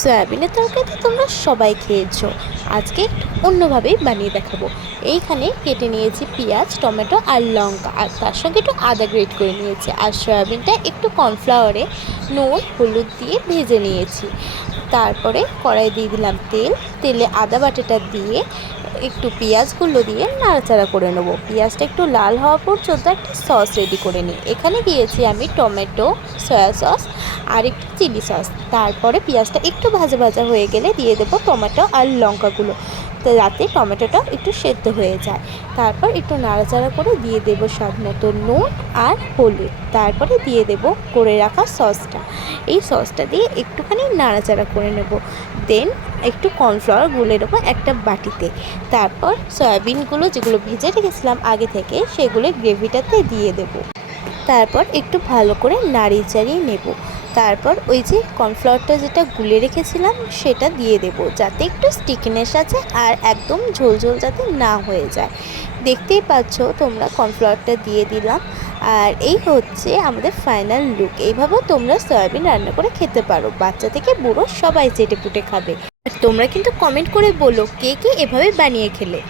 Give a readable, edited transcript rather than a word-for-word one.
সয়াবিনের তরকারি তো তোমরা সবাই খেয়েছো। আজকে একটু অন্যভাবেই বানিয়ে দেখাবো। এইখানে কেটে নিয়েছি পেঁয়াজ, টমেটো আর লঙ্কা, আর তার সঙ্গে একটু আদা গ্রেট করে নিয়েছি, আর সয়াবিনটা একটু কর্নফ্লাওয়ারে নুন হলুদ দিয়ে ভেজে নিয়েছি। তারপরে কড়াই দিয়ে দিলাম তেল, তেলে আদা বাটাটা দিয়ে একটু পেঁয়াজগুলো দিয়ে নাড়াচাড়া করে নেবো। পেঁয়াজটা একটু লাল হওয়া পর্যন্ত একটা সস রেডি করে নিই। এখানে দিয়েছি আমি টমেটো, সয়া সস আর একটু চিলি সস। তারপরে পেঁয়াজটা একটু ভাজা ভাজা হয়ে গেলে দিয়ে দেবো টমেটো আর লঙ্কাগুলো, যাতে টমেটোটা একটু সেদ্ধ হয়ে যায়। তারপর একটু নাড়াচাড়া করে দিয়ে দেবো স্বাদ মতো নুন আর হলুদ। তারপরে দিয়ে দেবো করে রাখা সসটা। এই সসটা দিয়ে একটুখানি নাড়াচাড়া করে নেব। দেন একটু কর্নফ্লাওয়ার গুলে নেবো একটা বাটিতে। তারপর সয়াবিনগুলো যেগুলো ভেজে রেখেছিলাম আগে থেকে, সেগুলো গ্রেভিটাতে দিয়ে দেবো। তারপর একটু ভালো করে নাড়িয়ে চাড়িয়ে নেব। তারপর ওই যে কর্নফ্লাওয়ারটা যেটা গুলে রেখেছিলাম সেটা দিয়ে দেব, যাতে একটু স্টিকিনেস আছে আর একদম ঝোল ঝোল যাতে না হয়ে যায়। দেখতেই পাচ্ছ তোমরা কর্নফ্লাওয়ারটা দিয়ে দিলাম। আর এই হচ্ছে আমাদের ফাইনাল লুক। এইভাবেও তোমরা সয়াবিন রান্না করে খেতে পারো, বাচ্চা থেকে বুড়ো সবাই চেটে পুটে খাবে। আর তোমরা কিন্তু কমেন্ট করে বলো কে কে এভাবে বানিয়ে খেলে।